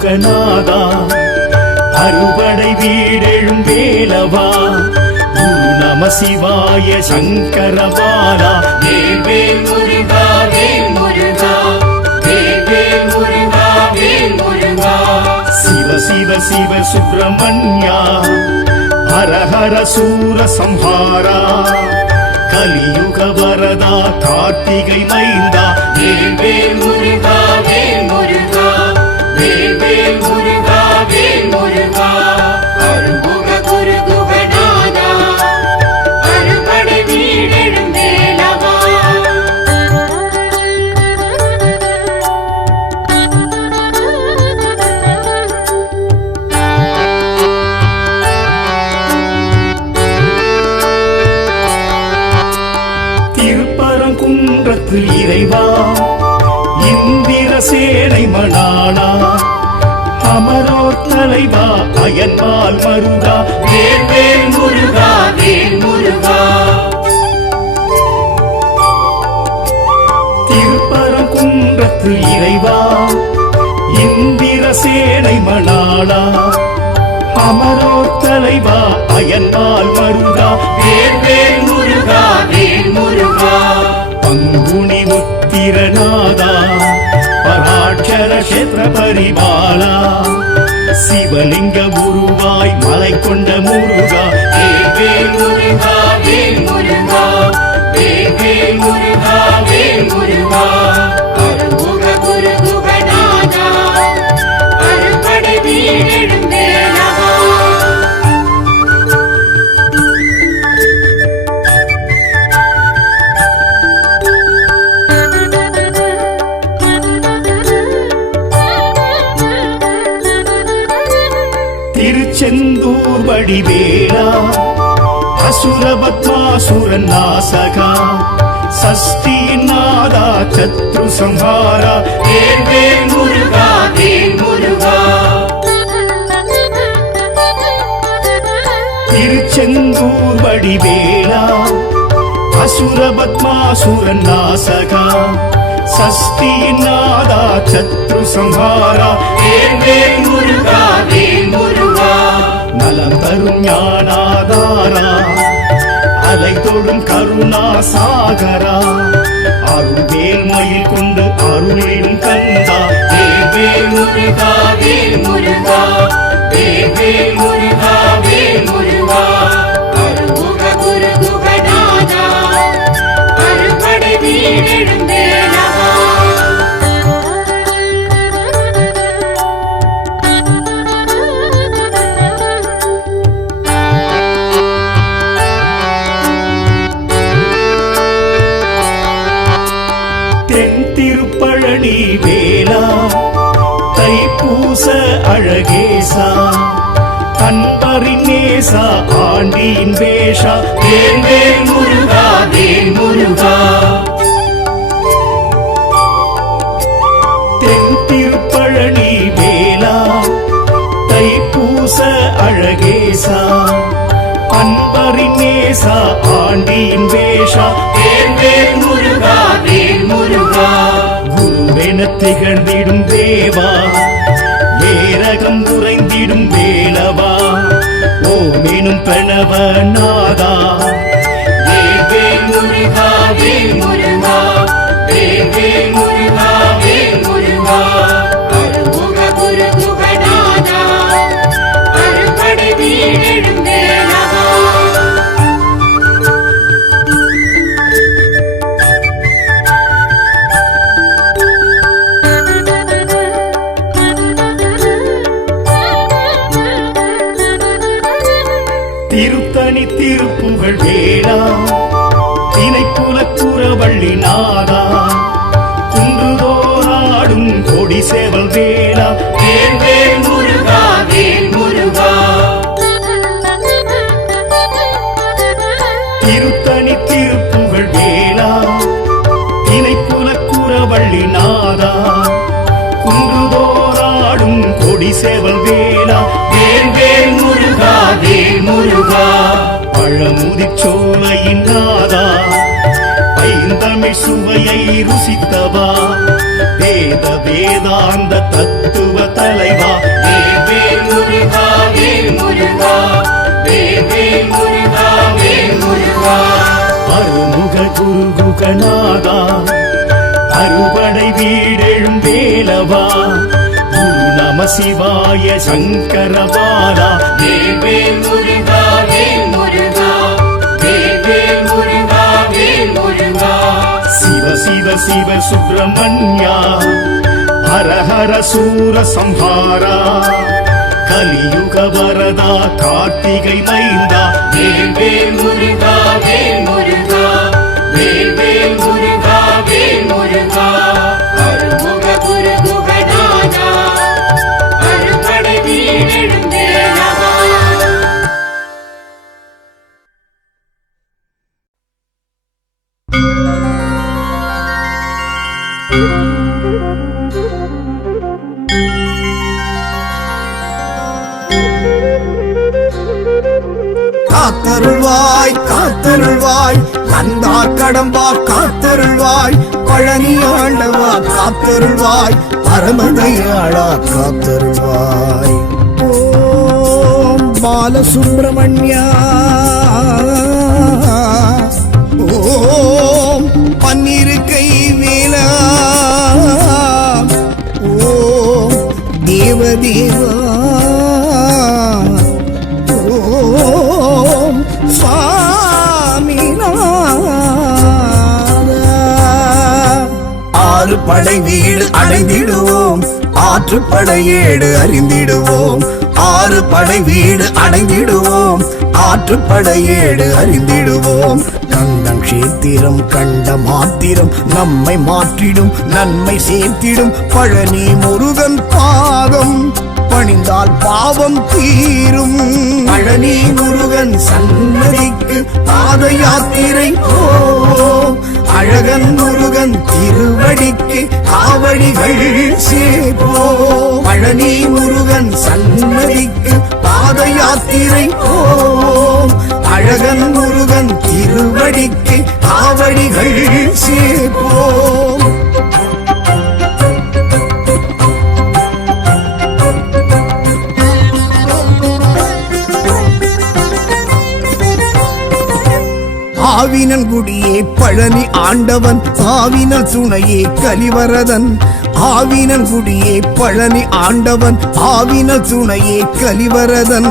முருகநாதா அறுபடை வீடெழும் வேலவா குரு நம சிவாய சங்கரபாலா வேல் வேல் முருகா வேல் முருகா வேல் வேல் முருகா வேல் முருகா சிவ சிவ சிவ சுப்பிரமணியா ஹர ஹர சூர சம்ஹாரா கலியுக வரதா கார்த்திகை மைந்தா வேல் வேல் முருகா வேல் முருகா வேல் வேல் முருகா வேல் முருகா அருள்முக குரு குகநாதா அறுபடை வீடெழும் வேலவா திருப்பரங்குன்றத்து இறைவா இந்திர சேனை மணாளா அமரோர் தலைவா அயன்மால் மருகா வேல் வேல் முருகா வேல் முருகா திருப்பரங்குன்றத்து இறைவா இந்திர சேனை மணாளா அமரோர் தலைவா அயன்மால் மருகா வேல் வேல் முருகா வேல் முருகா பங்குனி உத்திரநாதா பராட்சர கஷேத்திர பரிபாலா சிவலிங்க உருவாய் மலை கொண்ட முருகா வேல் வேல் முருகா வேல் முருகா வேல் வேல் முருகா வேல் முருகா அருள்முக குரு குகநாதா அறுபடை வீடெழும் வேலவா திருச்செந்தூர் வடிவேலா அசுரபத்மாசுரன் நாசகா சஷ்டியின் நாதா சத்ரு சம்ஹாரா வேல் வேல் முருகா வேல் முருகா திருச்செந்தூர் வடிவேலா அசுரபத்மாசுரன் நாசகா சஷ்டியின் நாதா சத்ரு சம்ஹாரா வேல் வேல் முருகா வேல் முருகா நலம் தரும் ஞானாதாரா அலை தொடும் கருணா சாகரா அருள்வேல் மயில் கொண்டு அருளிடும் கந்தா வேல் வேல் முருகா வேல் முருகா வேல் வேல் முருகா வேல் முருகா அருள்முக குரு குகநாதா அறுபடை வீடெழும் வேலவா தென் திருப்பழனி வேலா தைப்பூச அழகேசா அன்பரின் நேசா ஆண்டியின் வேஷா வேல் வேல் முருகா வேல் முருகா தென் திருப்பழனி வேலா தைப்பூச அழகேசா அன்பரின் நேசா ஆண்டியின் வேஷா வேல் வேல் முருகா வேல் முருகா குருவென திகழ்ந்திடும் தேவா ஏரகம் உறைந்திடும் வேலவா ஓமெனும் பிரணவ நாதா வேல் வேல் முருகா வேல் முருகா வேல் வேல் முருகா வேல் முருகா அருள்முக குரு குகநாதா அறுபடை வீடெழும் வேலவா திருத்தணி திருப்புகழ் வேளா திணைக்குலக்குறவள்ளி நாதா குன்றுதோறாடும் கொடி சேவல் வேளா வேல் வேல் முருகா வேல் முருகா திருத்தணி திருப்புகழ் வேளா திணைக்குலக்குறவள்ளி நாதா குன்றுதோறாடும் கொடி சேவல் வேளா வேல் வேல் முருகா வேல் முருகா பழமுதிர்ச்சோலையின் நாதா பயிர் செந்தமிழ் சுவையை ருசித்தவா வேத வேதாந்த தத்துவ தலைவா வேல் முருகா வேல் முருகா வேல் முருகா வேல் முருகா அருமுக குருகுகநாதா அறுபடை வீடெழும் வேலவா குரு நம சிவாய சங்கரபாலா வேல் முருகா வேல் முருகா வேல் முருகா வேல் முருகா சிவ சிவ சிவ சுப்பிரமணியா ஹர ஹர சூர சம்ஹாரா கலியுக வரதா கார்த்திகை மைந்தா வேல் முருகா வேல் முருகா வேல் முருகா வேல் முருகா அருமுக குருகுகநாதா அறுபடை வீடெழும் வேலவா காத்தருள்வாய் காத்தருள்வாய் கந்தா கடம்பா காத்தருள்வாய் பழனி ஆண்டவா காத்தருள்வாய் பரமதையாளா காத்தருள்வாய் ஓம் பாலசுப்பிரமணியா ஓம் பன்னிருக்கை வேலா ஓம் தேவதேவா ஓம் சுவாமிநாத ஆறு படை வீடு அடைந்திடுவோம் ஆற்றுப்படை ஏடு அறிந்திடுவோம் ஆறு படை வீடு அடைந்திடுவோம் ஆற்றுப்படை ஏடு அறிந்திடுவோம் கந்தன் கஷேத்திரம் கண்ட மாத்திரம் நம்மை மாற்றிடும் நன்மை சேர்த்திடும் பழனி முருகன் பாதம் பணிந்தால் பாவம் தீரும் பழனி முருகன் சன்னதிக்கு பாத யாத்திரை போவோம் அழகன் முருகன் திருவடிக்கு காவடிகள் சேர்ப்போம் பழனி முருகன் சன்னதிக்கு பாத யாத்திரை போவோம் அழகன் முருகன் திருவடிக்கு காவடிகள் சேர்ப்போம் ஆவினன்குடியே பழனி ஆண்டவன் ஆவினல் துணையே கலிவரதன் ஆவினன்குடியே பழனி ஆண்டவன் ஆவினல் துணையே கலிவரதன்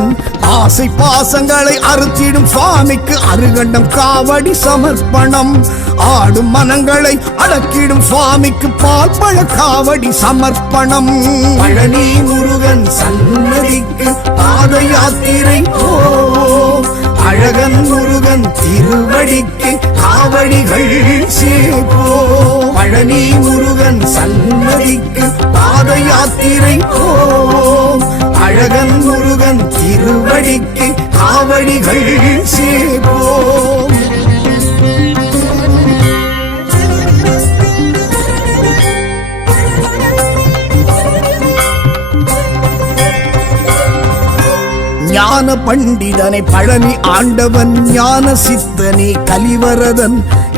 ஆசை பாசங்களை அறுத்திடும் சுவாமிக்கு அருகண்டம் காவடி சமர்ப்பணம் ஆடும் மனங்களை அடக்கிடும் சுவாமிக்கு பால் பழ காவடி சமர்ப்பணம் பழனி முருகன் சன்னதிக்கு பாத யாத்திரை போவோம் அழகன் முருகன் திருவடிக்கு காவடிகள் சேர்ப்போம் பழனி முருகன் சன்னதிக்கு பாத யாத்திரை போவோம் அழகன் முருகன் திருவடிக்கு காவடிகள் சேர்ப்போம் ஞான பண்டிதனை பழனி ஆண்டவன் ஞான சித்தனே கலிவரதன்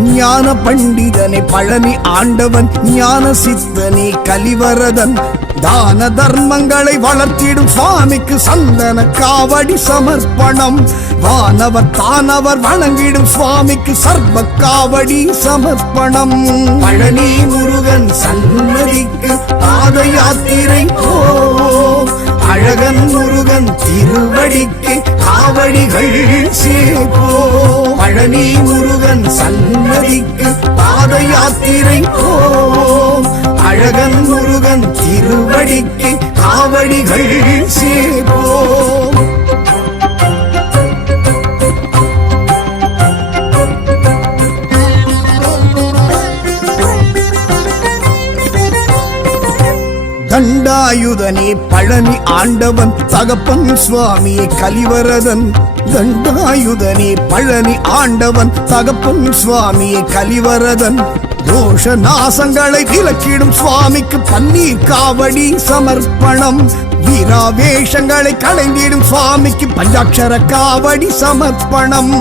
ஞான பண்டிதனை பழனி ஆண்டவன் ஞான சித்தனே கலிவரதன் தான தர்மங்களை வளர்த்திடும் சுவாமிக்கு சந்தன காவடி சமர்ப்பணம் வானவர் தானவர் வணங்கிடும் சுவாமிக்கு சர்வ காவடி சமர்ப்பணம் பழனி முருகன் சன்னதிக்கு பாத யாத்திரை போவோம் அழகன் முருகன் திருவடிக்கு காவடிகள் சேர்ப்போம் பழனி முருகன் சன்னதிக்கு பாத யாத்திரை போவோம் அழகன் முருகன் திருவடிக்கு காவடிகள் சேர்ப்போம் தண்டாயுதனே பழனி ஆண்டவன் தகப்பன் சுவாமியே கலிவரதன் தண்டாயுதனே பழனி ஆண்டவன் தகப்பன் சுவாமியே கலிவரதன் தோஷ நாசங்களை விலக்கிடும் சுவாமிக்கு பன்னீர் காவடி சமர்ப்பணம். வீராவேஷங்களை களைந்திடும் சுவாமிக்கு பஞ்சாட்சர காவடி சமர்ப்பணம்.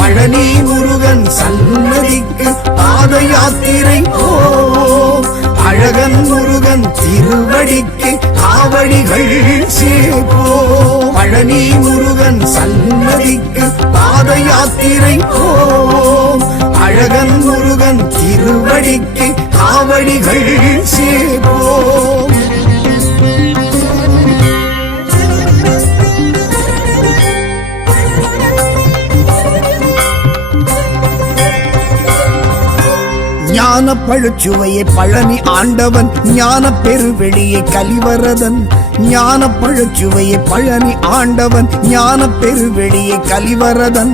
பழனி முருகன் சன்னதிக்கு பாத யாத்திரை போம். அழகன் முருகன் திருவடிக்கு காவடிகள் சேர்ப்போம். பழனி முருகன் சன்னதிக்கு பாத யாத்திரை போம். அழகன் முருகன் திருவடிக்கு காவடிகள் சேர்ப்போம். ஞான பழுச்சுவையை பழனி ஆண்டவன், ஞான பெருவெளியை கலிவரதன். ஞான பழுச்சுவையை பழனி ஆண்டவன், ஞான பெருவெளியை கலிவரதன்.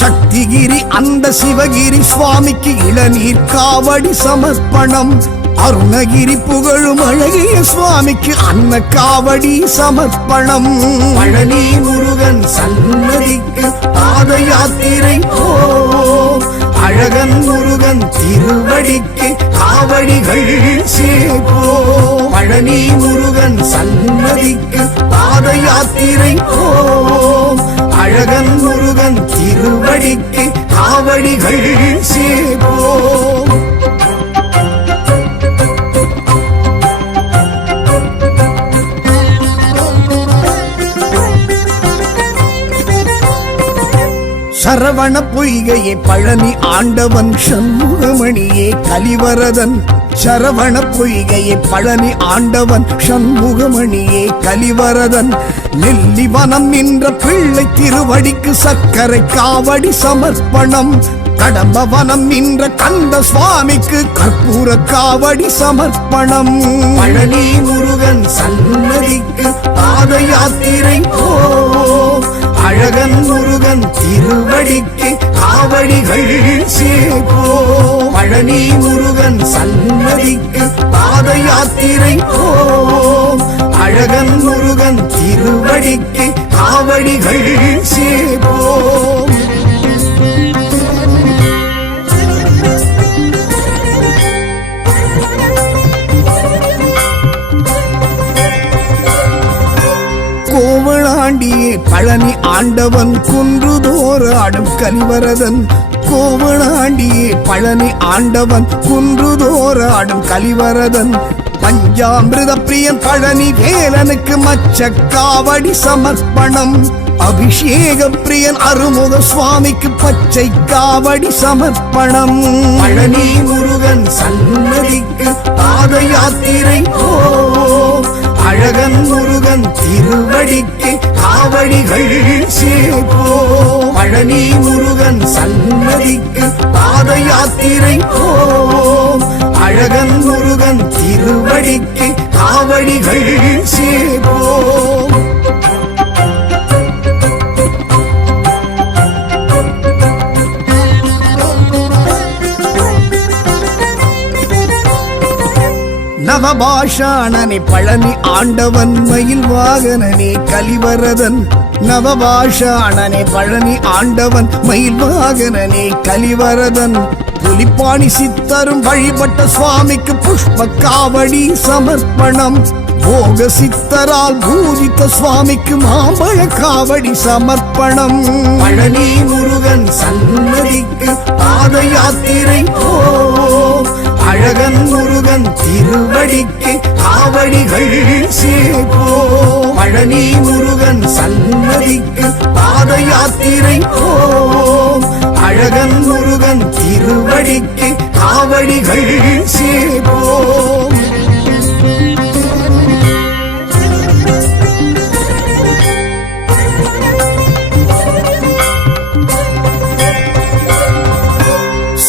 சக்திகிரி அந்த சிவகிரி சுவாமிக்கு இளநீர் காவடி சமர்ப்பணம். அருணகிரி புகழும் அழகிய சுவாமிக்கு அன்ன காவடி சமர்ப்பணம். பழனி முருகன் சன்னதிக்கு பாத யாத்திரை போம். அழகன் முருகன் திருவடிக்கு காவடிகள் சேர்ப்போம். பழனி முருகன் சன்னதிக்கு பாத யாத்திரை போம். அழகன் முருகன் திருவடிக்கு காவடிகள் சேர்ப்போம். சரவண பொய்கையே பழனி ஆண்டவன், சண்முகமணியே கலிவரதன். சரவண பொய்கையே பழனி ஆண்டவன், சண்முகமணியே கலிவரதன். நெல்லிவனம் நின்ற பிள்ளை திருவடிக்கு சர்க்கரை காவடி சமர்ப்பணம். கடம்பவனம் நின்ற கந்த சுவாமிக்கு கற்பூர காவடி சமர்ப்பணம். பழனி முருகன் சன்னதிக்கு பாத யாத்திரை போம். அழகன் முருகன் திருவடிக்கு காவடிகள் சேர்ப்போம். பழனி முருகன் சன்னதிக்கு பாத யாத்திரை போம். அழகன் முருகன் திருவடிக்கு காவடிகள் சேர்ப்போம். கோவளாண்டியே பழனி ஆண்டவன், குன்றுதோறு ஆடும் கலிவரதன். கோவளாண்டியே பழனி ஆண்டவன், குன்றுதோறு ஆடும் கலிவரதன். பஞ்சாமிருத பிரியன் பழனி வேலனுக்கு மச்ச காவடி சமர்ப்பணம். அபிஷேக பிரியன் அருமுக சுவாமிக்கு பச்சை காவடி சமர்ப்பணம். பழனி முருகன் சன்னதிக்கு பாத யாத்திரை போம். அழகன் முருகன் திருவடிக்கு காவடிகள் சேர்ப்போம். பழனி முருகன் சன்னதிக்கு பாத யாத்திரை போம். அழகன் முருகன் திருவடிக்கு காவடிகள் சேர்ப்போம். நவபாஷாணனே பழனி ஆண்டவன், மயில் வாகனனே கலிவரதன். நவபாஷாணனே பழனி ஆண்டவன், மயில் வாகனனே கலிவரதன். புலிப்பாணி சித்தரும் வழிபட்ட சுவாமிக்கு புஷ்ப காவடி சமர்ப்பணம். போக சித்தரால் பூஜித்த சுவாமிக்கு மாம்பழ காவடி சமர்ப்பணம். பழனி முருகன் சன்னதிக்கு பாத யாத்திரை போம். அழகன் முருகன் திருவடிக்கு காவடிகள் சேர்ப்போம். பழனி முருகன் சன்னதிக்கு பாத யாத்திரை போம். அழகன் முருகன் திருவடிக்கு காவடிகள் சேர்ப்போம்.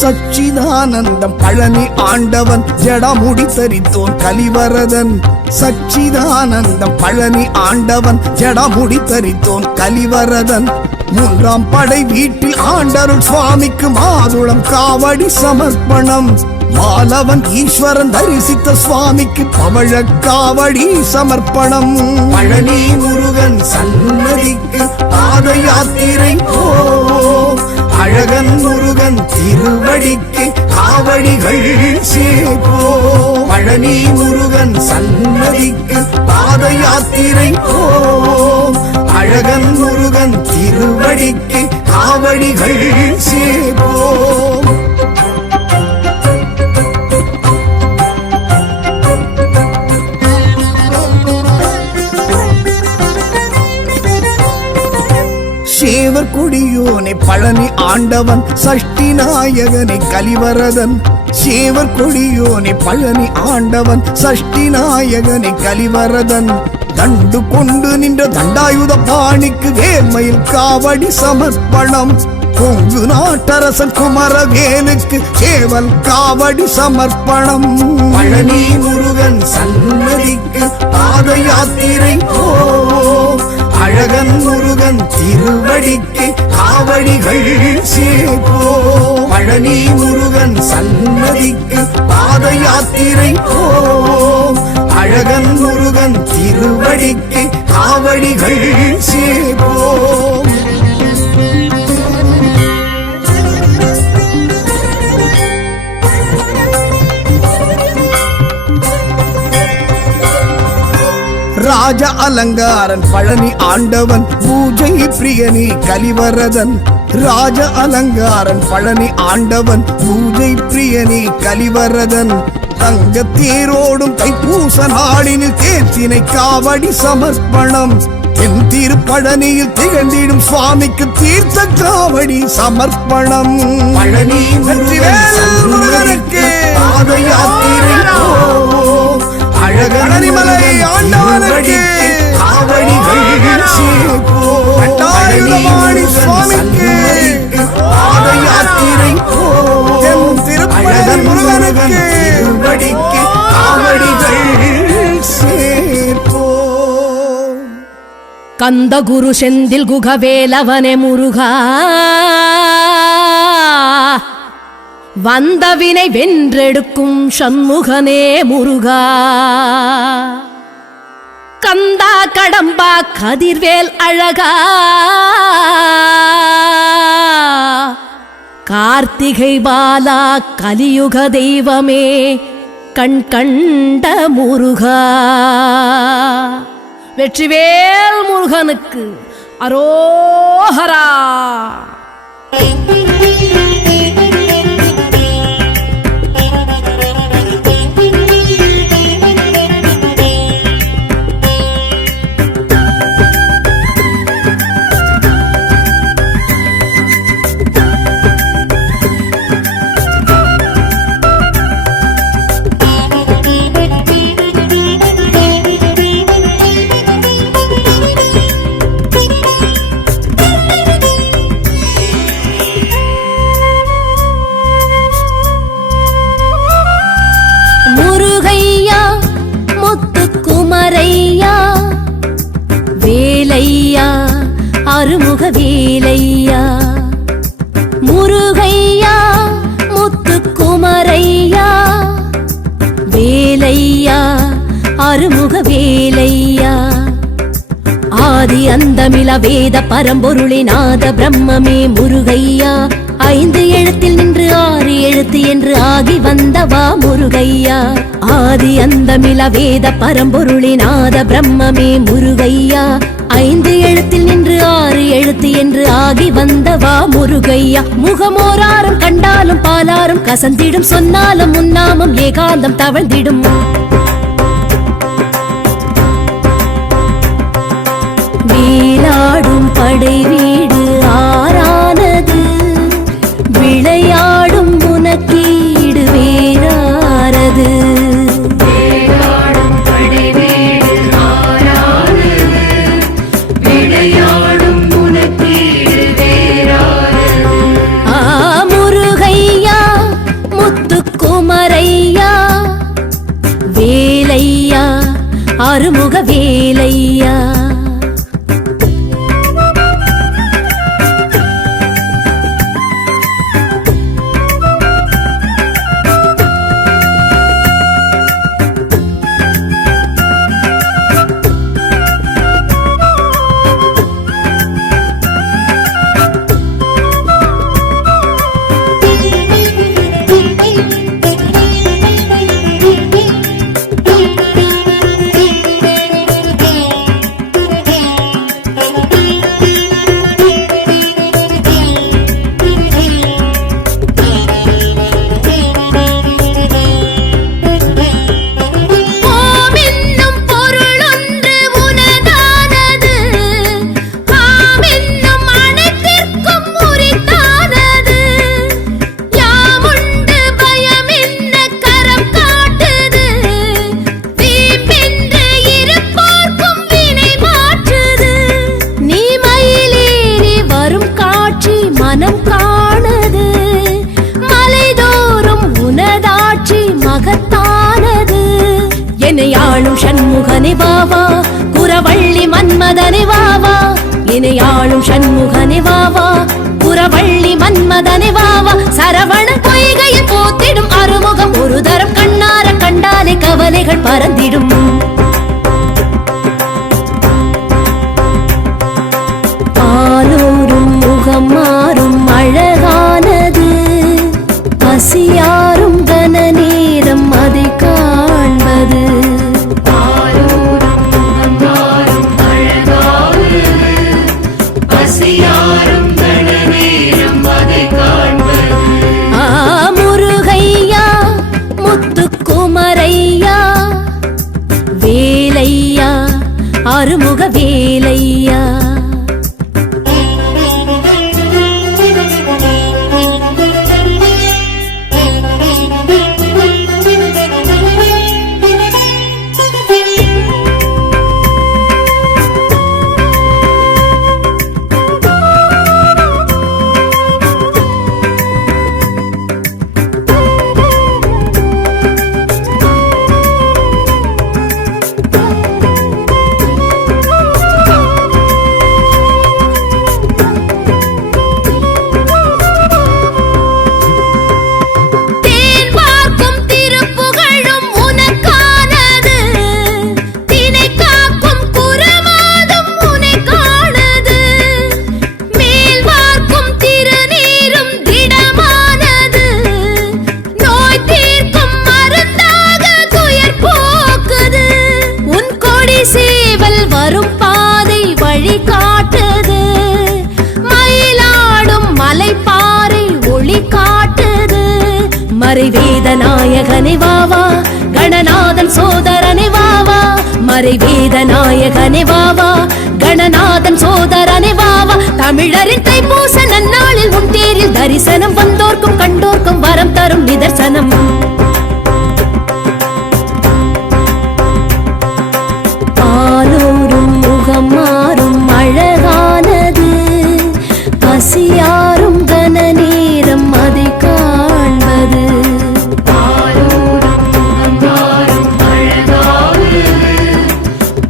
சச்சிதானந்தம் பழனி ஆண்டவன், ஜடமுடி தரித்தோன் கலிவரதன். சச்சிதானந்தம் பழனி ஆண்டவன், ஜடமுடி தரித்தோன் கலிவரதன். மூன்றாம் படை வீட்டில் ஆண்டருள் சுவாமிக்கு மாதுளம் காவடி சமர்ப்பணம். மாலவன் ஈஸ்வரன் தரிசித்த சுவாமிக்கு பவழ காவடி சமர்ப்பணம். பழனி முருகன் சன்னதிக்கு பாத யாத்திரை போம். அழகன் முருகன் திருவடிக்கு காவடிகள் சேர்ப்போம். பழனி முருகன் சன்னதிக்கு பாத யாத்திரை போம். அழகன் முருகன் திருவடிக்கு காவடிகள் சேர்ப்போம். சேவர் கொடியோனை பழனி ஆண்டவன் சஷ்டி நாயகனை கலிவரதன். சேவர் கொடியோனை பழனி ஆண்டவன் சஷ்டி நாயகனை கலிவரதன். தண்டு கொண்டு நின்ற தண்டாயுத பாணிக்கு வேல்மயில் காவடி சமர்ப்பணம். கொங்கு நாட்டரசன் குமரவேலுக்கு சேவல் காவடி சமர்ப்பணம். பழனி முருகன் சன்னதிக்கு பாத யாத்திரை போம். அழகன் முருகன் திருவடிக்கு காவடிகள் சேர்ப்போம். பழனி முருகன் சன்னதிக்கு பாத யாத்திரை போம். அழகன் முருகன் திருவடிக்கு காவடிகள் சேர்ப்போம். ராஜ அலங்காரன் பழனி ஆண்டவன் பூஜை பிரியனி கலிவரதன். ராஜ அலங்காரன் பழனி ஆண்டவன் பூஜை பிரியனி கலிவரதன். தங்க தேரோடும் தைப்பூச நாளினில் தேர்த்தினை காவடி சமர்ப்பணம். என் திருப்பழனியில் திகழ்ந்திடும் சுவாமிக்கு தீர்த்த காவடி சமர்ப்பணம். பழனி முருகனுக்கு பாத யாத்திரை போம். அழகனிமலை ஆண்டவனுக்கு காவடிகள் சேர்ப்போம். பட்டாயுதபாணி சுவாமிக்கு பாத யாத்திரை போம். திருப்பழனி முருகனுக்கு திருவடிக்கு காவடிகள் சேர்ப்போம். கந்த குரு செந்தில் குகவேலவனே முருகா, வந்தவினை வென்றெடுக்கும் சண்முகனே முருகா. கந்தா கடம்பா கதிர்வேல் அழகா, கார்த்திகை பாலா கலியுக தெய்வமே கண் கண்ட முருகா. வெற்றிவேல் முருகனுக்கு அரோஹரா. அருமுக வேலையா முருகையா முத்துக்குமரையா வேலையா அருமுக வேலையா. ஆதி அந்தமில வேத பரம்பொருளினாத பிரம்மமே முருகையா. 5 எழுத்தில் நின்று 6 எழுத்து என்று ஆகி வந்தவா முருகையா. ஆதி அந்தமில வேத பரம்பொருளினாத பிரம்மமே முருகையா. 5 எழுத்தில் நின்று 6 எழுத்து என்று ஆகி வந்தவா முருகையா. முகமோராரும் கண்டாலும் பாலாரும் கசந்திடும், சொன்னாலும் முன்னாமம் ஏகாந்தம் தவழ்ந்திடும். வீலாடும் படை வீடு ஆறானது, விளையாடும் உனக்கீடு வேறாரது. முருகையா முத்துக்குமரையா வேலையா அருமுக வேலையா. மன்னவனே வாவா, குரவள்ளி மன்மதனே வாவா, இணையாளும் சண்முகனே வாவா, குரவள்ளி மன்மதனே வாவா, சரவண பொய்கையில் போத்திடும் அருமுகம் ஒரு தரம் கண்ணார கண்டாலே கவலைகள் பறந்திடும். பாலூரும் முகம் மாறும் அழகானது, பசியாரும் கன நேரம் அதை காண்பது. பாலூரும் முகம் மாறும் அழகானது, பசியாரும் கன நேரம் அதை காண்பது. முருகையா முத்துக்குமரையா வேலையா அருமுக வேலையா. மறைவேதநாயகனே வாவா, கணநாதன் சோதரனே வாவா, மறைவேதநாயகனே வாவா, கணநாதன் சோதரனே வாவா. தமிழரின் தைப்பூச நன்னாளில் உன் தேரில் தரிசனம், வந்தோர்க்கும் கண்டோர்க்கும் வரம் தரும் நிதர்சனம். பாலூரும் முகம் மாறும் அழகானது, பசியாரும் கன நேரம் அதை காண்பது. பாலூரும் முகம் மாறும் அழகானது,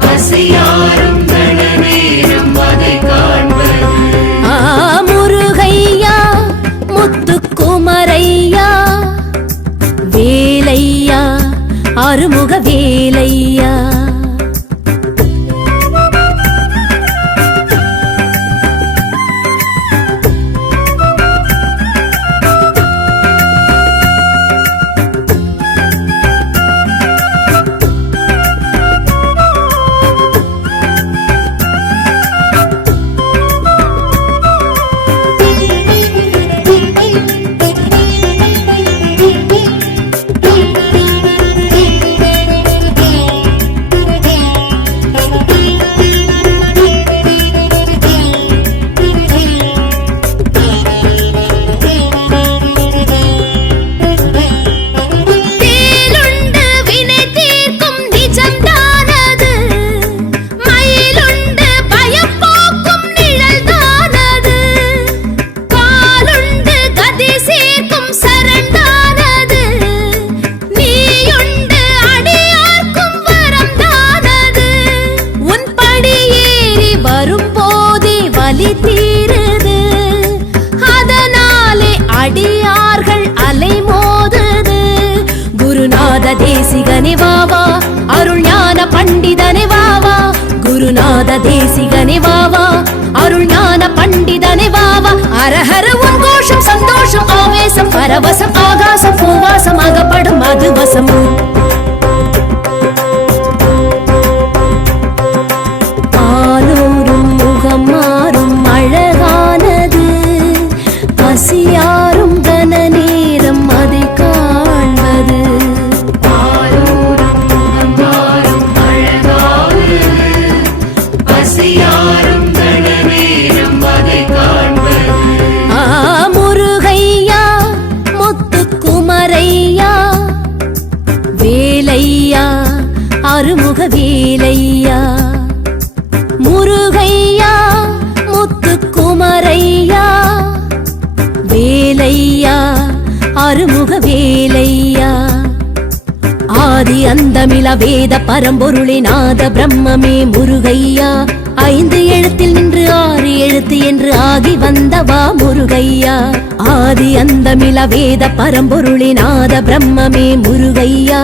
பசியாரும் கன நேரம் அதை காண்பது. முருகையா முத்துக்குமரையா வேலையா அருமுக வேலையா. தேசிகனே வாவா, அருள் ஞான பண்டிதனே வாவா, குருநாத தேசிகனே வாவா, அருள் ஞான பண்டிதனே வாவா. அரஹர உன் கோஷம் சந்தோஷம் ஆவேசம் பரவசம் ஆகாசம் பூவாசம் அகப்படும் மதுவசம். பாலூரும் முகம் மாறும் அழகானது, பசியாரும் கன நேரம் அதை காண்பது. முருகையா முத்துக்குமரையா வேலையா அருமுக வேலையா. முருகையா முத்துக்குமரையா வேலையா அருமுக வேலையா. ஆதி ஆதி அந்தமில வேத பரம்பொருளே நாத பிரம்மமே முருகையா 5 எழுத்தில் நின்று 6 எழுத்து என்று ஆகி வந்தவா முருகையா ஆதி அந்தமில வேத பரம்பொருளே நாத பிரம்மமே முருகையா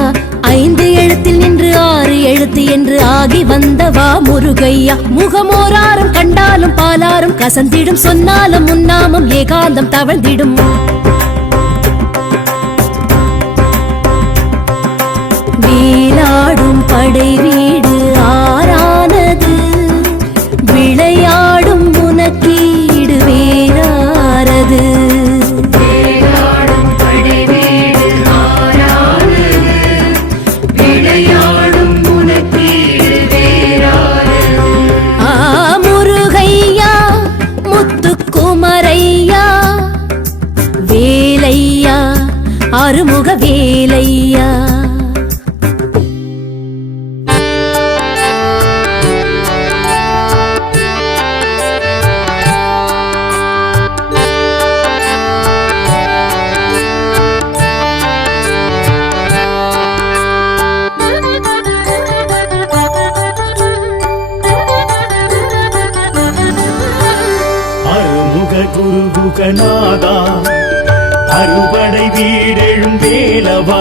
5 எழுத்தில் நின்று 6 எழுத்து என்று ஆகி வந்தவா முருகையா முகமோராரும் கண்டாலும் பாலாரும் கசந்திடும் சொன்னாலும் முன்னாமும் ஏகாந்தம் தவழ்ந்திடும் வீலாடும் படை வீடு ஆறானது விளையாடும் உனக்கீடு வேறாரது வேளாடும் படை வீடு ஆறானது விளையாடும் உனக்கீடு வேறானது முருகையா முத்துக்குமரையா வேலையா அருமுக வேலையா குருகுகநாதா அறுபடை வீடெழும் வேலவா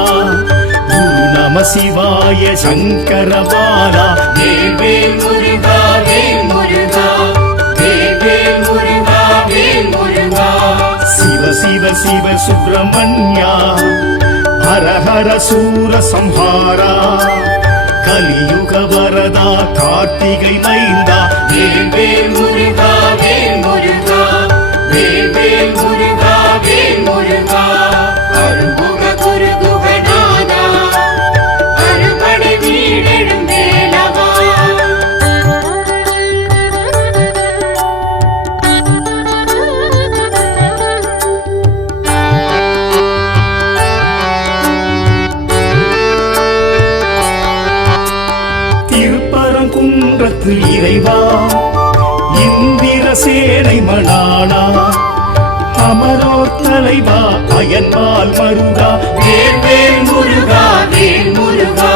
குரு நம சிவாய சங்கரபாலா வேல் முருகா வேல் முருகா வேல் முருகா வேல் முருகா சிவ சிவ சிவ சுப்பிரமணியா ஹர ஹர சூர சம்ஹாரா கலியுக வரதா கார்த்திகை மைந்தா வேல் முருகா வேல் முருகா வேல் முருகா வேல் முருகா அருமுக குருகுகநாதா அறுபடை வீடெழும் வேலவா திருப்பரங்குன்றத்து இறைவா இந்திர சேனை மணாளா அமரோர் தலைவா அயன்மால் மருகா வேல் முருகா வேல் முருகா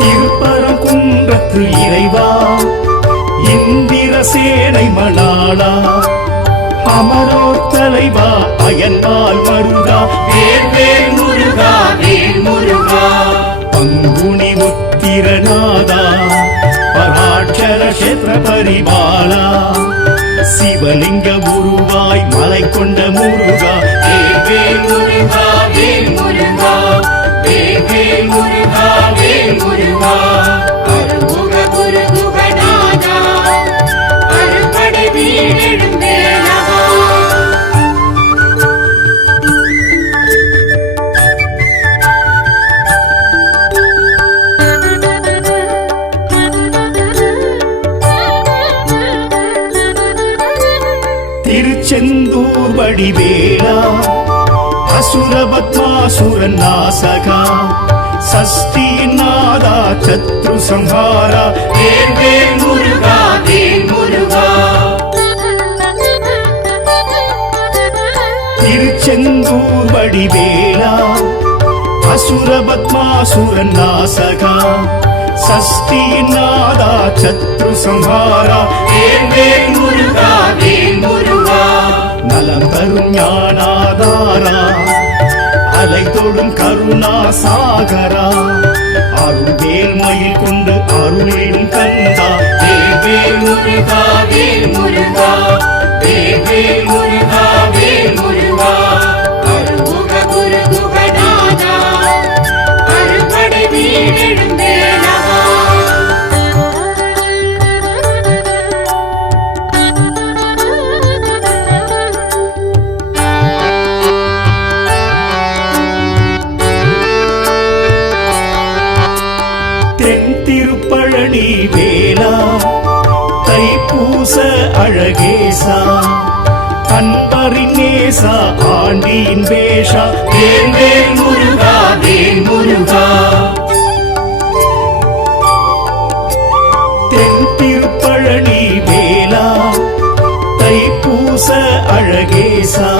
திருப்பரங்குன்றத்து இறைவா இந்திர சேனை மணாளா அமரோர் தலைவா அயன்மால் மருகா வேல் முருகா வேல் முருகா பங்குனி உத்திரநாதா பராட்சர கஷேத்திர பரிபாலா சிவலிங்க உருவாய் மலை கொண்ட முருகா வேல் முருகா வேல் முருகா வேல் முருகா வேல் முருகா அருமுக குருகுகநாதா அறுபடை வீடெழும் வேலவா திருச்செந்தூர் வடிவேலா அசுர பத்மாசுரன் நாசகா சஷ்டியின் நாதா சத்ரு சம்ஹாரா வேல் முருகா வேல் முருகா திருச்செந்தூர் வடிவேலா அசுர பத்மாசுரன் நாசகா சஷ்டியின் நாதா சத்ரு சம்ஹாரா வேல் முருகா வேல் முருகா நலம் தரும் ஞானாதாரா அலை தொடும் கருணா சாகரா அருள்வேல் மயில் கொண்டு அருளிடும் கந்தா வேல் முருகா வேல் முருகா வேல் முருகா வேல் முருகா அருமுக குருகுகநாதா அறுபடை வீடெழும் வேலவா தென் திருப்பழனி வேலா தைப்பூச அழகேசா அன்பரின் நேசா ஆண்டியின் வேஷா வேல் முருகா வேல் முருகா தென் திருப்பழனி வேலா தைப்பூச அழகேசா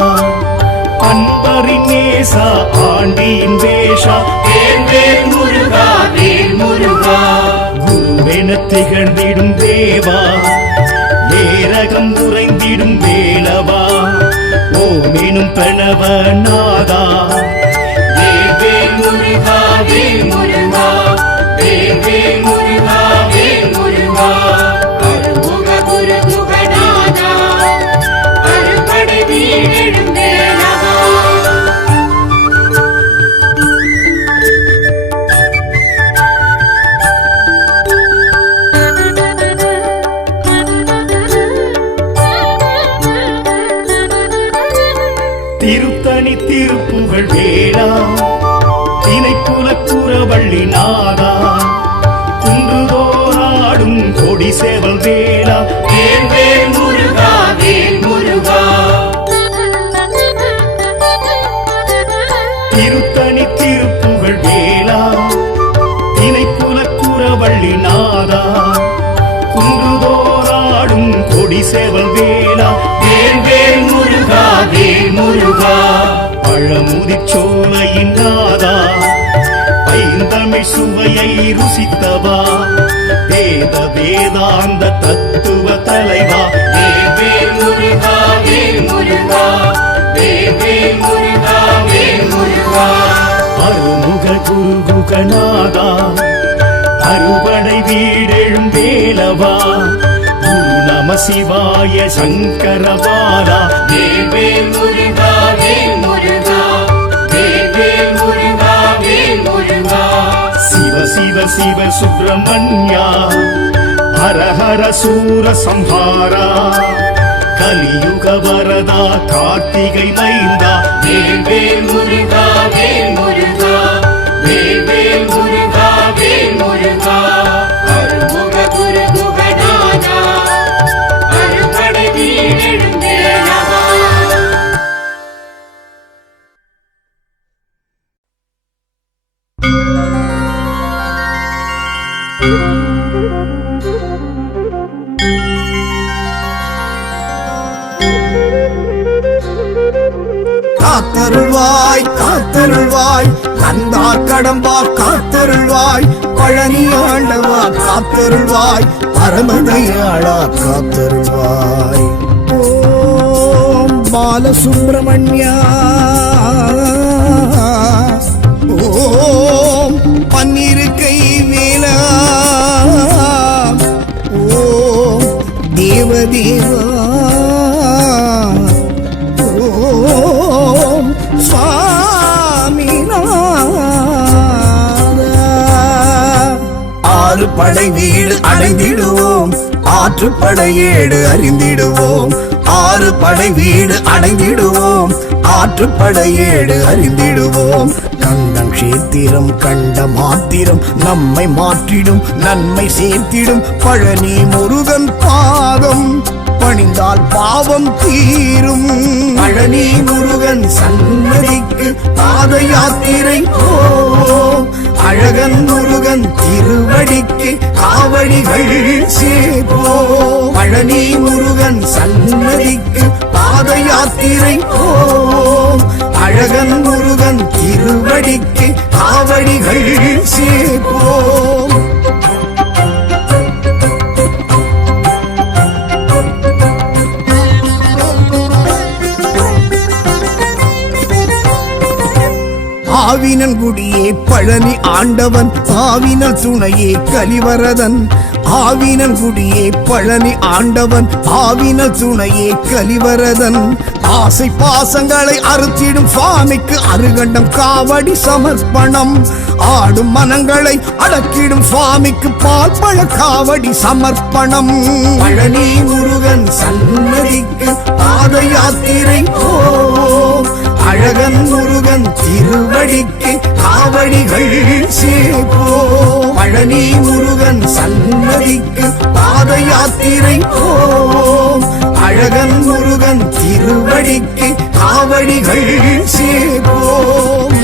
அன்பரின் நேசா அழகேசா ஆண்டியின் வேஷா வேல் வேல் முருகா வேல் முருகா குருவென திகழ்ந்திடும் தேவா ஏரகம் உறைந்திடும் வேலவா ஓமெனும் பிரணவ நாதா வேல் வேல் முருகா வேல் முருகா வேல் வேல் முருகா வேல் முருகா அருமுக குரு குகநாதா அருபடை வீடெழும் வேலவா திருத்தணி திருப்புகழ் வேளா தினைக்குல குறவள்ளி நாதா குன்றுதோராடும் கொடி சேவல் வேளா வேல் வேல் முருகா வேல் முருகா திருத்தணி திருப்புகழ் வேளா தினைக்குல குறவள்ளி நாதா குன்றுதோராடும் கொடி சேவல் வேளா வேல் வேல் முருகா வேல் முருகா பழமுதிர் சோலையின் நாதா ஐந்தமிழ் சுவையை ருசித்தவா வேத வேதாந்த தத்துவ தலைவா வேல் வேல் முருகா வேல் முருகா வேல் வேல் முருகா வேல் முருகா அருமுக குருகுகநாதா அறுபடை வீடெழும் வேலவா குரு நம சிவாய சங்கரபாலா வேல் வேல் முருகா வேல் முருகா வேல் வேல் முருகா வேல் முருகா சிவ சிவ சிவ சுப்பிரமணியா ஹர ஹர சூர சம்ஹாரா கலியுக வரதா கார்த்திகை மைந்தா வேல் வேல் முருகா வேல் முருகா வேல் வேல் முருகா வேல் முருகா அருமுக குரு குகநாதா அருபடை வீடெழும் வேலவா காத்தருள்வாய் காத்தருள்வாய் கந்தா கடம்பா காத்தருள்வாய் பழனி ஆண்டவா காத்தருள்வாய் பரமதயாளா காத்தருள்வாய் ஓம் பாலசுப்பிரமணியா ஓம் பன்னிருக்கை வேலா ஓம் தேவதேவா ஓம் சுவாமிநாத ஆறு படை வீடு அடைந்திடுவோம் ஆற்றுப்படையேடு அறிந்திடுவோம் ஆறு படை வீடு அடைந்திடுவோம் ஆற்றுப்படையேடு அறிந்திடுவோம் கந்தம் கஷேத்திரம் கண்ட மாத்திரம் நம்மை மாற்றிடும் நன்மை சேர்த்திடும் பழனி முருகன் பாதம் பணிந்தால் பாவம் தீரும் பழனி முருகன் சன்னதிக்கு பாத யாத்திரை போம் அழகன் முருகன் திருவடிக்கு காவடிகள் சேர்ப்போம் பழனி முருகன் சன்னதிக்கு பாத யாத்திரை போம் அழகன் முருகன் திருவடிக்கு காவடிகள் சேர்ப்போம் ஆவினன் குடியே பழனி ஆண்டவன் ஆவினல் துணையே கலிவரதன் ஆவினன் குடியே பழனி ஆண்டவன் ஆவினல் துணையே கலிவரதன் ஆசை பாசங்களை அறுத்திடும் சுவாமிக்கு அருகண்டம் காவடி சமர்ப்பணம் ஆடும் மனங்களை அடக்கிடும் சுவாமிக்கு பால் பழ காவடி சமர்ப்பணம் பழனி முருகன் சன்னதிக்கு பாத யாத்திரை போம் அழகன் முருகன் திருவடிக்கு காவடிகள் சேர்ப்போம் பழனி முருகன் சன்னதிக்கு பாத யாத்திரை போம் அழகன் முருகன் திருவடிக்கு காவடிகள் சேர்ப்போம்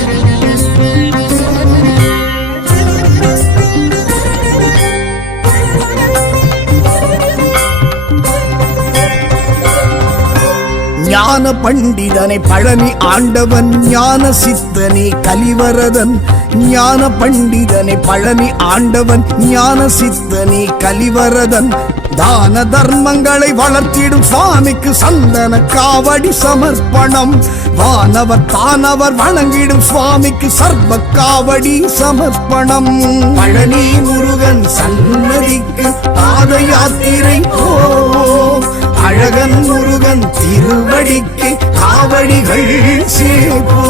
ஞான ஞான பண்டிதனை பழனி ஆண்டவன் ஞான சித்தனே கலிவரதன் ஞான பண்டிதனை பழனி ஆண்டவன் ஞான சித்தனே கலிவரதன் தான தர்மங்களை வளர்த்திடும் சுவாமிக்கு சந்தன காவடி சமர்ப்பணம் வானவர் தானவர் வணங்கிடும் சுவாமிக்கு சர்வ காவடி சமர்ப்பணம் பழனி முருகன் சன்னதிக்கு பாத யாத்திரை போ அழகன் முருகன் திருவடிக்கு காவடிகள் சேப்போ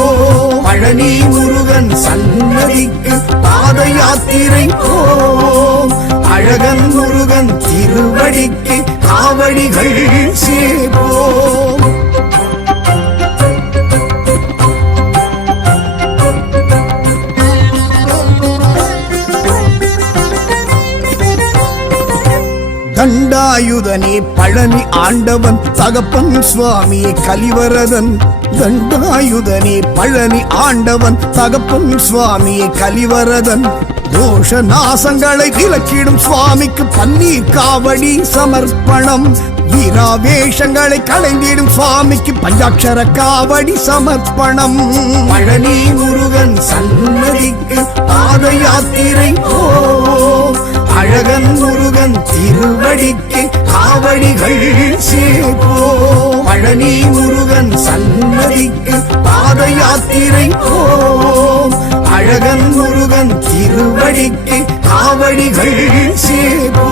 பழனி முருகன் சன்னதிக்கு பாத யாத்திரை போ அழகன் முருகன் திருவடிக்கு காவடிகள் சேப்போ தண்டாயுதனே பழனி ஆண்டவன் தகப்பன் சுவாமியே கலிவரதன் தண்டாயுதனே பழனி ஆண்டவன் தகப்பன் சுவாமியே கலிவரதன் தோஷ நாசங்களை விலக்கிடும் சுவாமிக்கு பன்னீர் காவடி சமர்ப்பணம் வீராவேஷங்களை களைந்திடும் சுவாமிக்கு பஞ்சாட்சர காவடி சமர்ப்பணம் பழனி முருகன் சன்னதிக்கு பாத யாத்திரை போ அழகன் முருகன் திருவடிக்கு காவடிகள் சேப்போ பழனி முருகன் சன்னதிக்கு பாத யாத்திரை போ அழகன் முருகன் திருவடிக்கு காவடிகள் சேப்போ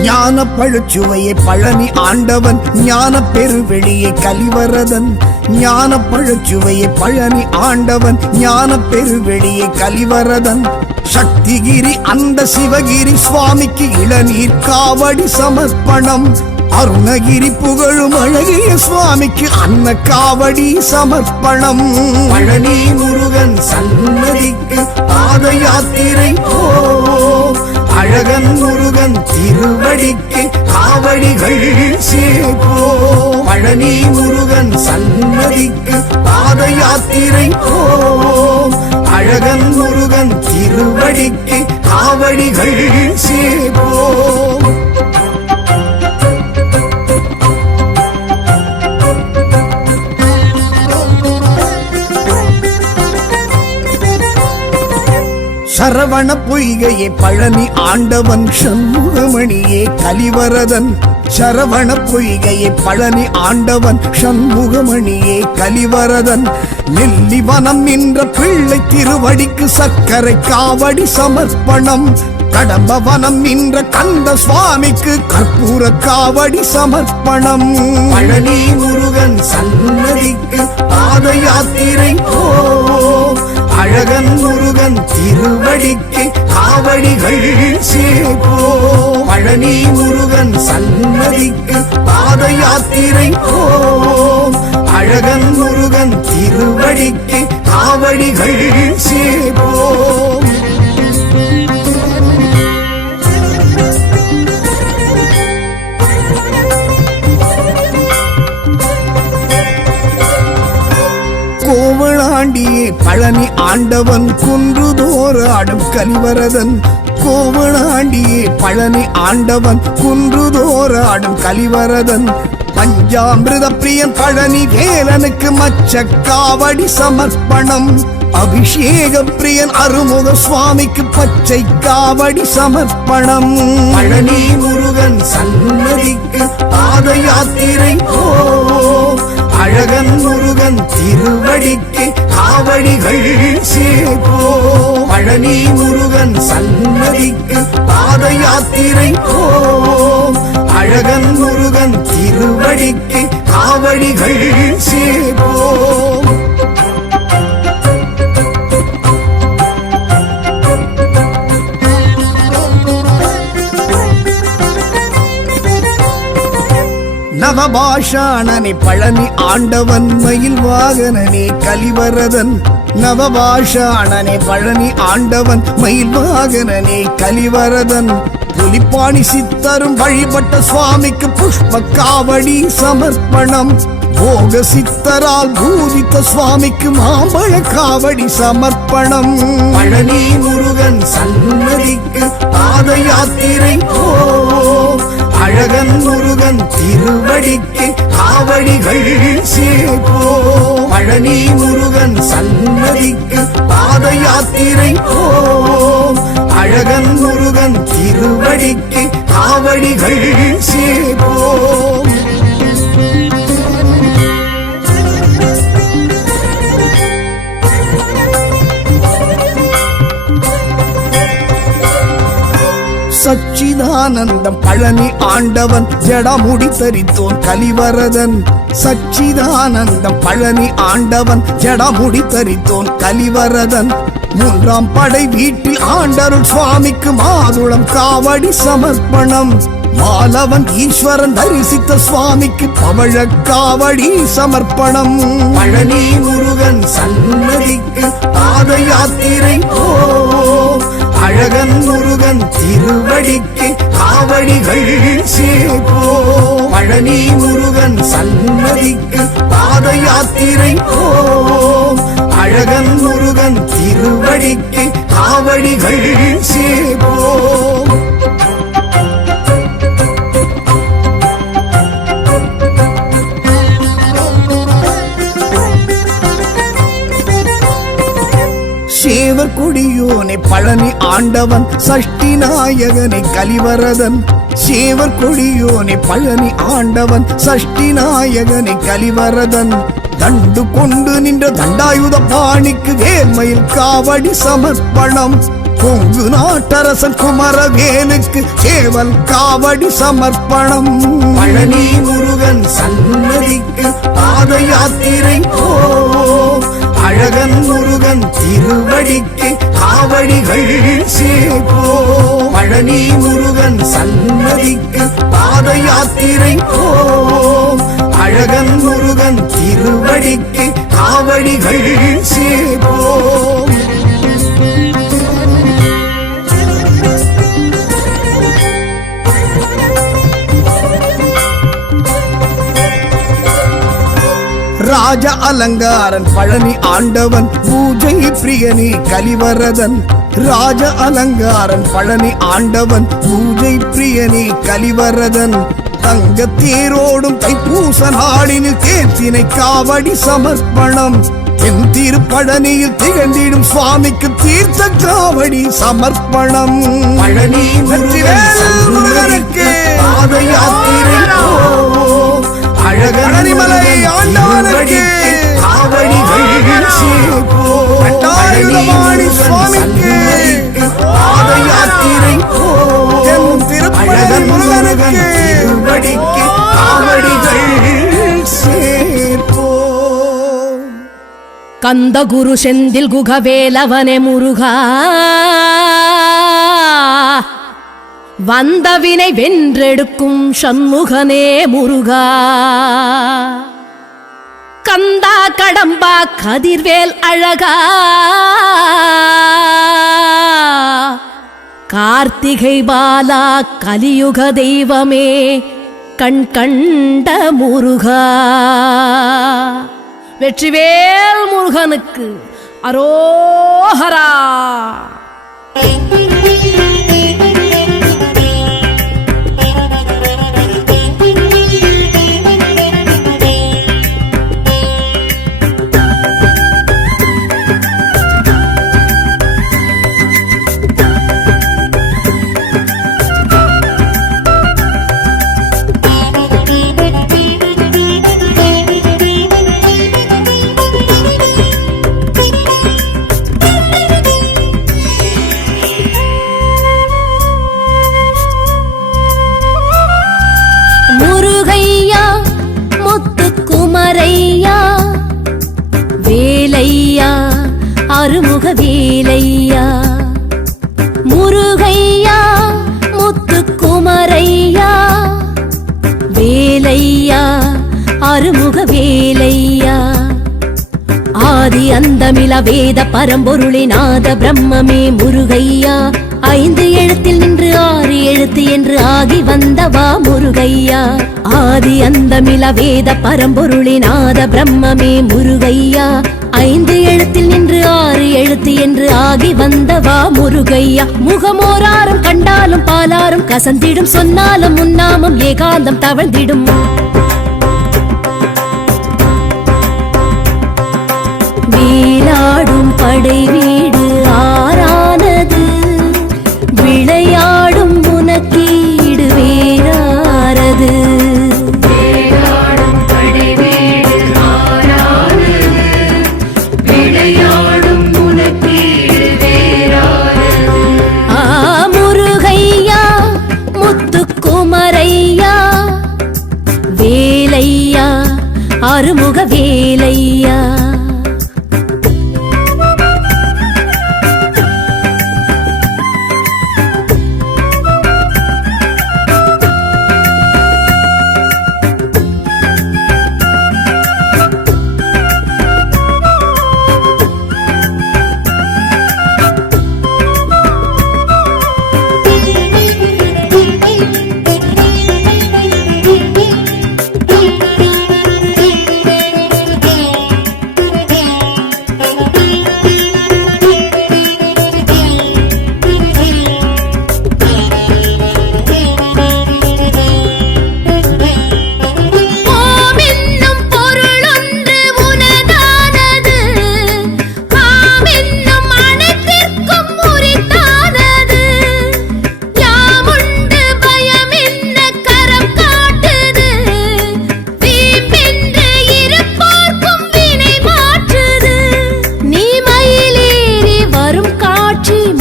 ஞான பழுச்சுவையை பழனி ஆண்டவன் ஞான பெருவெளியை கலிவரதன் ஞான பழுச்சுவையை பழனி ஆண்டவன் ஞான பெருவெளியை கலிவரதன் சக்திகிரி அந்த சிவகிரி சுவாமிக்கு இளநீர் காவடி சமர்ப்பணம் அருணகிரி புகழும் அழகிய சுவாமிக்கு அன்ன காவடி சமர்ப்பணம் பழனி முருகன் சன்னதிக்கு பாத யாத்திரை போ அழகன் முருகன் திருவடிக்கு காவடிகள் சேப்போ பழனி முருகன் சன்னதிக்கு பாத யாத்திரை போ அழகன் முருகன் திருவடிக்கு காவடிகள் சேப்போ சரவண பொய்கையே பழனி ஆண்டவன் சண்முகமணியே கலிவரதன் சரவண பொய்கையே பழனி ஆண்டவன் சண்முகமணியே கலிவரதன் நெல்லிவனம் நின்ற பிள்ளை திருவடிக்கு சர்க்கரை காவடி சமர்ப்பணம் கடம்பவனம் நின்ற கந்த சுவாமிக்கு கற்பூர காவடி சமர்ப்பணம் பழனி முருகன் சன்னதிக்கு பாத யாத்திரை போ அழகன் முருகன் திருவடிக்கு காவடிகள் சேப்போ பழனி முருகன் சன்னதிக்கு பாத யாத்திரை போ அழகன் முருகன் திருவடிக்கு காவடிகள் சேப்போ கோவளாண்டியே பழனி ஆண்டவன் குன்றுதோறு ஆடும் கலிவரதன் கோவளாண்டியே பழனி ஆண்டவன் குன்றுதோறு ஆடும் கலிவரதன் பஞ்சாமிருத பிரியன் பழனி வேலனுக்கு மச்ச காவடி சமர்ப்பணம் அபிஷேக பிரியன் அருமுக சுவாமிக்கு பச்சை காவடி சமர்ப்பணம் பழனி முருகன் சன்னதிக்கு பாத யாத்திரை போ அழகன் முருகன் திருவடிக்கு காவடிகள் சேப்போ பழனி முருகன் சன்னதிக்கு பாத யாத்திரை போ அழகன் முருகன் திருவடிக்கு காவடிகள் சேப்போ நவபாஷாணனே பழனி ஆண்டவன் மயில் வாகனனே கலிவரதன் நவபாஷாணனே பழனி ஆண்டவன் மயில் வாகனனே கலிவரதன் புலிப்பாணி சித்தரும் வழிபட்ட சுவாமிக்கு புஷ்ப காவடி சமர்ப்பணம் போக சித்தரால் பூஜித்த சுவாமிக்கு மாம்பழ காவடி சமர்ப்பணம் பழனி முருகன் சன்னதிக்கு பாத யாத்திரை போ அழகன் முருகன் திருவடிக்கு காவடிகள் சேர்ப்போ பழனி முருகன் சன்னதிக்கு பாத யாத்திரை போ அழகன் முருகன் திருவடிக்கு காவடிகள் சேர்ப்போ சச்சிதானந்தம் பழனி ஆண்டவன் ஜடமுடி தரித்தோன் கலிவரதன் சச்சிதானந்தம் பழனி ஆண்டவன் ஜடமுடி தரித்தோன் கலிவரதன் மூன்றாம் படை வீட்டில் ஆண்டருள் சுவாமிக்கு மாதுளம் காவடி சமர்ப்பணம் மாலவன் ஈஸ்வரன் தரிசித்த சுவாமிக்கு பவழ காவடி சமர்ப்பணம் பழனி முருகன் சன்னதிக்கு பாத யாத்திரை போ அழகன் முருகன் திருவடிக்கு காவடிகள் சேர்ப்போ பழனி முருகன் சன்னதிக்கு பாத யாத்திரை போ அழகன் முருகன் திருவடிக்கு காவடிகள் சேர்ப்போ சேவர் கொடியோனை பழனி ஆண்டவன் சஷ்டி நாயகனை கலிவரதன் சேவர் கொடியோனை பழனி ஆண்டவன் சஷ்டி நாயகனை கலிவரதன் தண்டு கொண்டு நின்ற தண்டாயுத பாணிக்கு வேல்மயில் காவடி சமர்ப்பணம் கொங்கு நாட்டரசன் குமரவேலுக்கு சேவல் காவடி சமர்ப்பணம் பழனி முருகன் சன்னதிக்கு பாத யாத்திரை போ அழகன் முருகன் திருவடிக்கு காவடிகள் சேர்ப்போ பழனி முருகன் சன்னதிக்கு பாத யாத்திரை போ அழகன் முருகன் திருவடிக்கு காவடிகள் சேர்ப்போ ராஜ அலங்காரன் பழனி ஆண்டவன் பூஜை பிரியனே கலிவரதன் ராஜ அலங்காரன் பழனி ஆண்டவன் பூஜை பிரியனே கலிவரதன் தங்க தேரோடும் தைப்பூச நாளினில் தேர்த்தினை காவடி சமர்ப்பணம் என் திருப்பழனியில் திகழ்ந்திடும் சுவாமிக்கு தீர்த்த காவடி சமர்ப்பணம் பழனி முருகனுக்கு பாத யாத்திரை அழகனிமலை ஆண்டவனுக்கு காவடிகள் சேர்ப்போ பழனி சுவாமிக்கு பாத யாத்திரை போ அழகன் முருகனுக்கு திருவடிக்கு காவடிகள் சேர்ப்போ கந்த குரு செந்தில் குகவேலவனே முருகா வந்தவினை வென்றெடுக்கும் சண்முகனே முருகா கந்தா கடம்பா கதிர்வேல் அழகா கார்த்திகை பாலா கலியுக தெய்வமே கண் கண்ட முருகா வெற்றிவேல் முருகனுக்கு அரோஹரா. அருமுக வேலையா முருகையா முத்துக்குமரையா வேலையா அருமுக வேலையா ஆதி அந்தமில வேத பரம்பொருளே நாத பிரம்மமே முருகையா 5 எழுத்தில் நின்று 6 எழுத்து என்று ஆகி வந்தவா முருகையா ஆதி அந்தமில வேத பரம்பொருளே நாத பிரம்மமே முருகையா 5 எழுத்தில் நின்று 6 எழுத்து என்று ஆகி வந்தவா முருகையா முகமோராரும் கண்டாலும் பாலாரும் கசந்திடும் சொன்னாலும் முன்னாமும் ஏகாந்தம் தவழ்ந்திடும் வீலாடும் படை வீடு ஆறானது விளையாடும் உனக்கீடு வேறாரது வேளாடும் படைவீடு ஆரானது விளையாடும் உனக்கீடு வேறானது முருகையா முத்துக்குமரையா வேலையா அருமுக வேலையா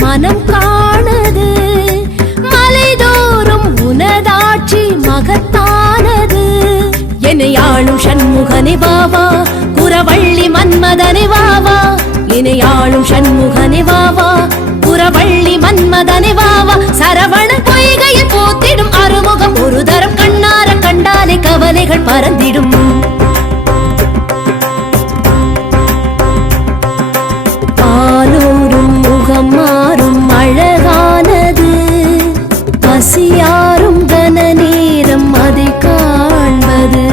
மனம் காணது மலைதோறும் உனதாட்சி மகத்தானது என்னை ஆளும் சண்முகனே வாவா குரவள்ளி மன்மதனே வாவா என்னை ஆளும் சண்முகனே வாவா குரவள்ளி மன்மதனே வாவா சரவண பொய்கையில் போத்திடும் அருமுகம் ஒரு தரம் கண்ணார கண்டாலே கவலைகள் பறந்திடும் மாறும் அழகானது பசியாரும் கன நேரம் அதை காண்பது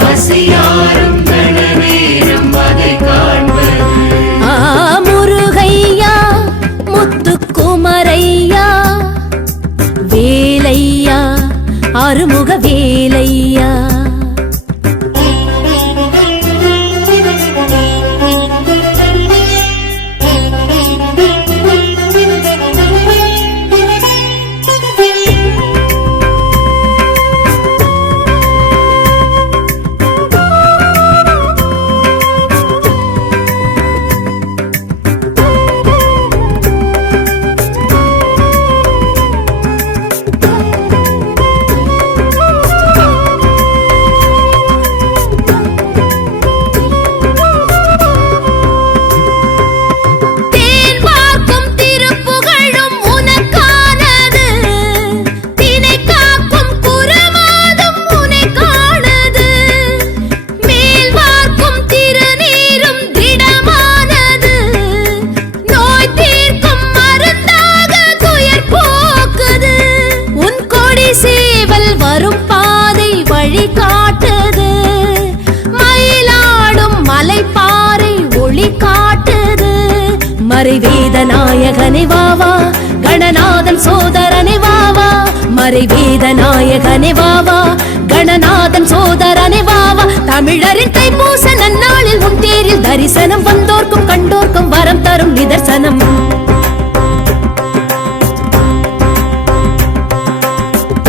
பசியாரும் கன நேரம் அதை காண்பது முருகையா முத்துக்குமரையா வேலையா அருமுக வேலையா மறைவேத நாயகனே வாவா கணநாதன் சோதரனே வாவா மறைவேத நாயகனே வாவா கணநாதன் சோதரனே வாவா தமிழரின் தைப்பூச நன்னாளில் உன் தேரில் தரிசனம் வந்தோர்க்கும் கண்டோர்க்கும் வரம் தரும் நிதர்சனம்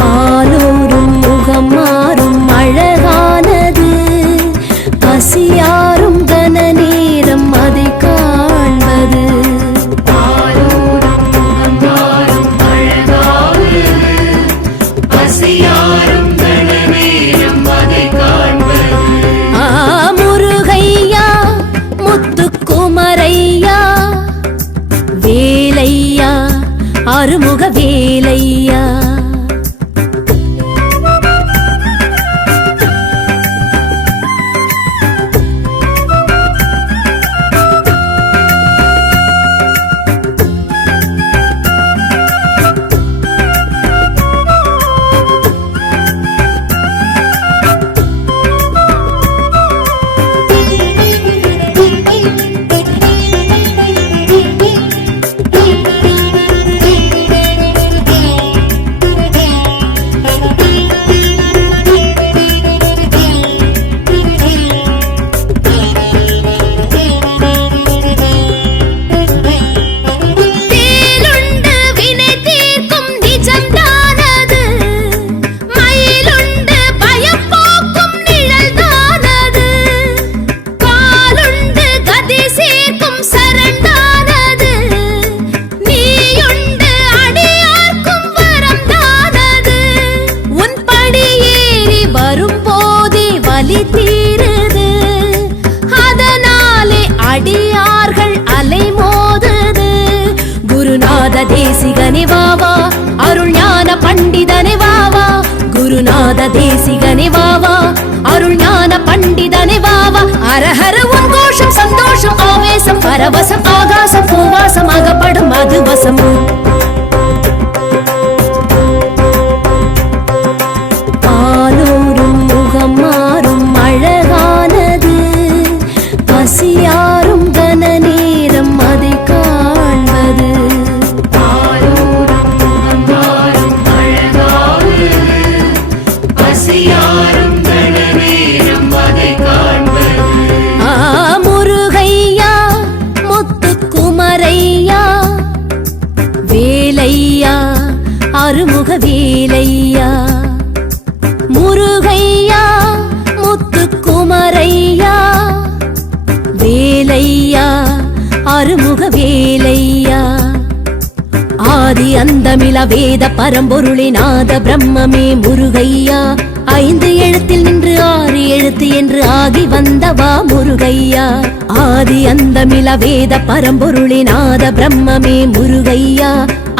ஆலோரும் முகம் மாறும் அழகானது பசியாரும் கன நேரம் அதை காண்பது முருகையா முத்துக்குமரையா வேலையா அருமுக வேலையா தேசிகனே வாவா அருள் ஞான பண்டிதனே வாவா குருநாத தேசிகனே வாவா அருள் ஞான பண்டிதனே வாவா அரஹர உன் கோஷம் சந்தோஷம் ஆவேசம் பரவசம் ஆகாசம் பூவாசம் அகப்படும் மதுவசம் பாலூரும் முகம் மாறும் அழகானது பசியாரும் கன நேரம் அதை காண்பது பாலூரும் முகம் மாறும் அழகானது பசியாரும் கன நேரம் அதை காண்பது முருகையா முத்துக்குமரையா வேலையா அருமுக வேலையா முருகையா முத்துக்குமரையா வேலையா அருமுக வேலையா ஆதி அந்தமில வேத பரம்பொருளே நாத பிரம்மமே முருகையா 5 எழுத்தில் நின்று 6 எழுத்து என்று ஆகி வந்தவா முருகையா ஆதி அந்தமில வேத பரம்பொருளே நாத பிரம்மமே முருகையா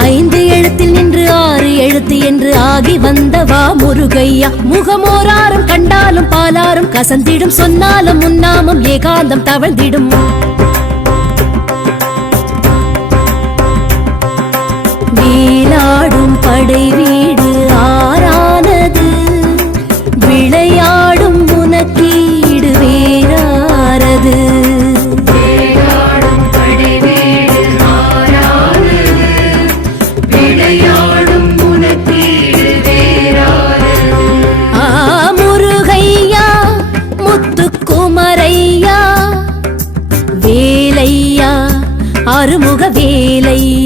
5 எழுத்தில் நின்று 6 எழுத்து என்று ஆகி வந்தவா முருகையா முகமோராரும் கண்டாலும் பாலாரும் கசந்திடும் சொன்னாலும் முன்னாமம் ஏகாந்தம் தவழ்ந்திடும் வேலாடும் படை வீடு ஆறானது விளையாடும் உனக்கீடு வேறாரது வேளாடும் படைவீடு ஆரானது விளையாடும் உனக்கீடு வேறானது முருகையா முத்துக்குமரையா வேலையா அருமுக வேலையா